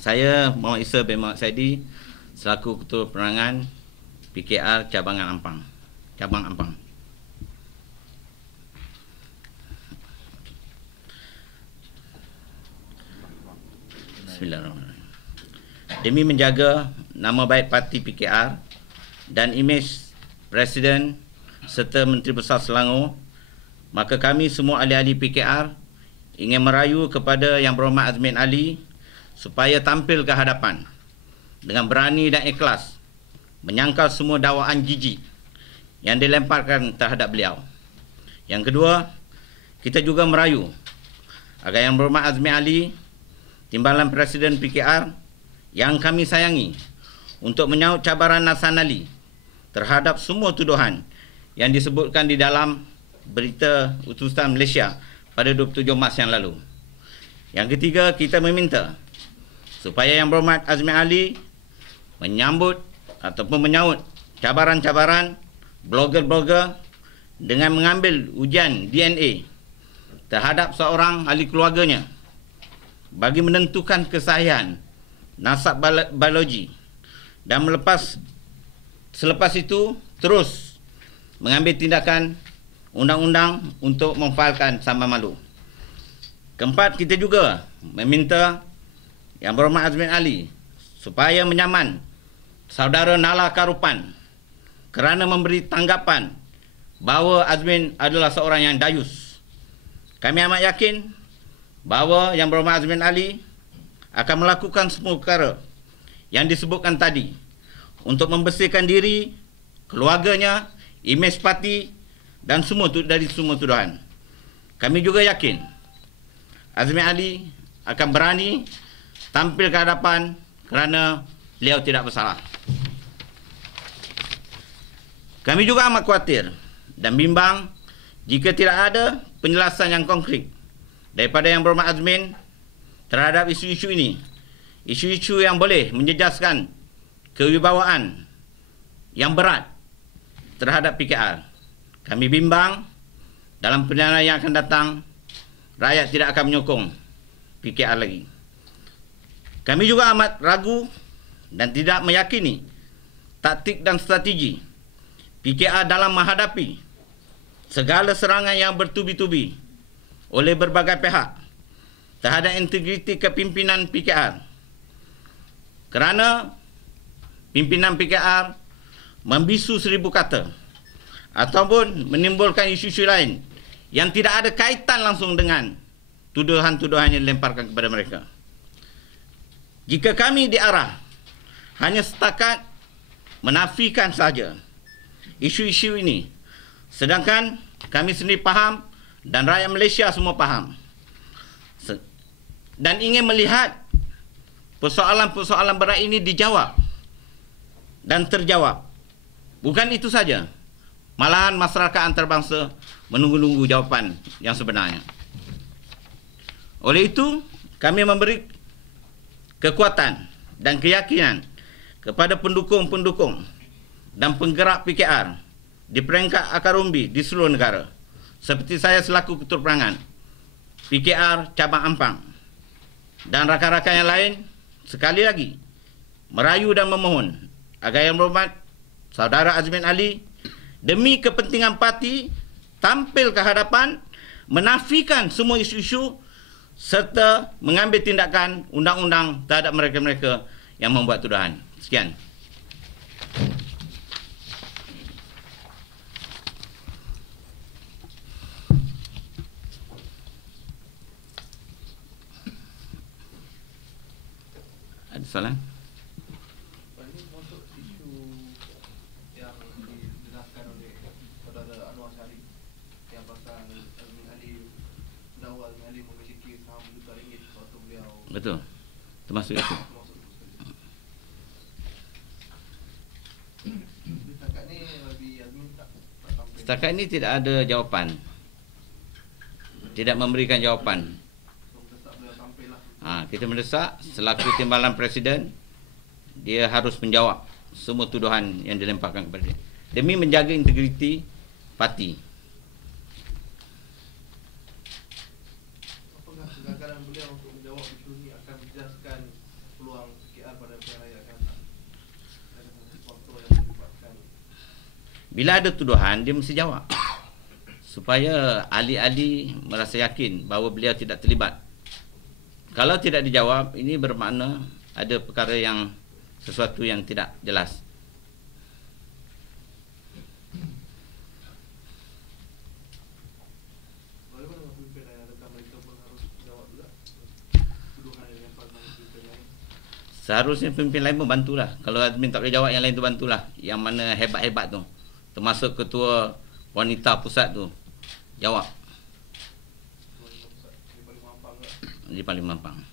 Saya Muhammad Isa bin Muhammad Saidi selaku Ketua Penerangan PKR Cabangan Ampang. Cabang Ampang. Bismillahirrahmanirrahim. Demi menjaga nama baik parti PKR dan imej Presiden serta Menteri Besar Selangor, maka kami semua ahli-ahli PKR ingin merayu kepada Yang Berhormat Azmin Ali supaya tampil ke hadapan dengan berani dan ikhlas menyangkal semua dakwaan jijik yang dilemparkan terhadap beliau. Yang kedua, kita juga merayu agar Yang Berhormat Azmin Ali, Timbalan Presiden PKR yang kami sayangi, untuk menyaut cabaran Hasan Ali terhadap semua tuduhan yang disebutkan di dalam berita utusan Malaysia pada 27 Mac yang lalu. Yang ketiga, kita meminta supaya Yang Berhormat Azmin Ali menyambut ataupun menyaut cabaran-cabaran blogger-blogger dengan mengambil ujian DNA terhadap seorang ahli keluarganya bagi menentukan kesahihan nasab biologi, dan selepas itu terus mengambil tindakan undang-undang untuk memfailkan Sambal Malu. Keempat, kita juga meminta Yang Berhormat Azmin Ali supaya menyaman saudara Nala Karupan kerana memberi tanggapan bahawa Azmin adalah seorang yang dayus. Kami amat yakin bahawa Yang Berhormat Azmin Ali akan melakukan semua perkara yang disebutkan tadi untuk membersihkan diri, keluarganya, imej parti dan dari semua tuduhan. Kami juga yakin Azmin Ali akan berani tampil ke hadapan kerana beliau tidak bersalah. Kami juga amat khawatir dan bimbang jika tidak ada penjelasan yang konkret daripada Yang Berhormat Azmin terhadap isu-isu ini. Isu-isu yang boleh menjejaskan kewibawaan yang berat terhadap PKR. Kami bimbang dalam pilihan yang akan datang, rakyat tidak akan menyokong PKR lagi. Kami juga amat ragu dan tidak meyakini taktik dan strategi PKR dalam menghadapi segala serangan yang bertubi-tubi oleh berbagai pihak terhadap integriti kepimpinan PKR. Kerana pimpinan PKR membisu 1000 kata ataupun menimbulkan isu-isu lain yang tidak ada kaitan langsung dengan tuduhan-tuduhan yang dilemparkan kepada mereka. Jika kami diarah hanya setakat menafikan saja isu-isu ini, sedangkan kami sendiri faham dan rakyat Malaysia semua faham dan ingin melihat persoalan-persoalan berat ini dijawab dan terjawab. Bukan itu saja, malahan masyarakat antarabangsa menunggu-nunggu jawapan yang sebenarnya. Oleh itu, kami memberi kekuatan dan keyakinan kepada pendukung-pendukung dan penggerak PKR di peringkat akar umbi di seluruh negara, seperti saya selaku Ketua Penerangan PKR Cabang Ampang dan rakan-rakan yang lain, sekali lagi merayu dan memohon agar Yang Berhormat Saudara Azmin Ali demi kepentingan parti tampil ke hadapan, menafikan semua isu-isu serta mengambil tindakan undang-undang terhadap mereka-mereka yang membuat tuduhan. Sekian. Ada soalan? Ini masuk isu yang dijelaskan oleh saudara Anwar Syarif yang pasal Azmin Ali, pendakwa Azmin Ali memiliki saham RM1 waktu beliau. Betul. Termasuk itu. Setakat ni bagi Azmin tak sampai. Setakat ini tidak ada jawapan. Tidak memberikan jawapan. Kita mendesak selaku Timbalan Presiden, dia harus menjawab semua tuduhan yang dilemparkan kepada dia demi menjaga integriti parti. Apakah kegagalan beliau untuk menjawab isu ini akan menjejaskan pilihan raya akan datang? Ada faktor yang menyebabkan Bila ada tuduhan, dia mesti jawab. Supaya ahli-ahli merasa yakin bahawa beliau tidak terlibat. Kalau tidak dijawab, ini bermakna ada perkara yang sesuatu yang tidak jelas. bagaimana dengan pemimpin lain? Adakah mereka pun harus jawab juga tuduhan yang dilemparkan oleh pemimpin lain? Seharusnya pemimpin lain pun bantulah. Kalau admin tak boleh jawab, yang lain tu bantulah. Yang mana hebat-hebat tu. Termasuk ketua wanita pusat tu. Jawab. Dia paling mampang tak? Dia paling mampang.